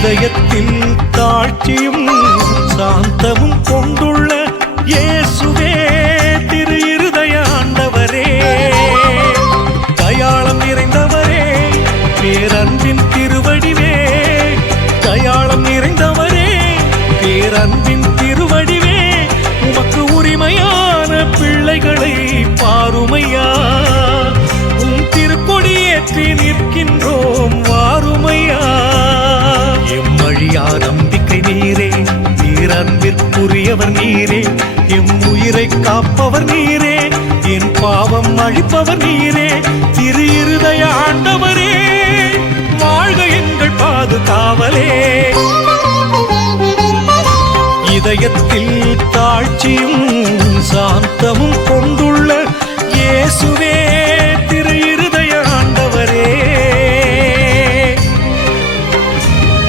இதயத்தில் தாழ்ச்சியும் சாந்தமும் கொண்டுள்ள இயேசுவே திரு இருதய ஆண்டவரே, தயாளம் நிறைந்தவரே, பேரன்பின் திருவடிவே, தயாளம் நிறைந்தவரே, பேரன்பின் திருவடிவே, உமக்கு உரிமையான பிள்ளைகளை பாருமையா, உம் திருக்கொடியேற்றி நிற்கின்றோம் வாருமையா. எம்மழியா நம்பிக்கை நீரே, பேரன்பிற்குரியவர் நீரே, எம் உயிரை காப்பவர் நீரே, என் பாவம் அழிப்பவர் நீரே, திரு இருதய ஆண்டவரே, வாழ்க எங்கள் பாதுகாவலே. இதயத்தில் தாழ்ச்சியும் சாந்தமும் கொண்டு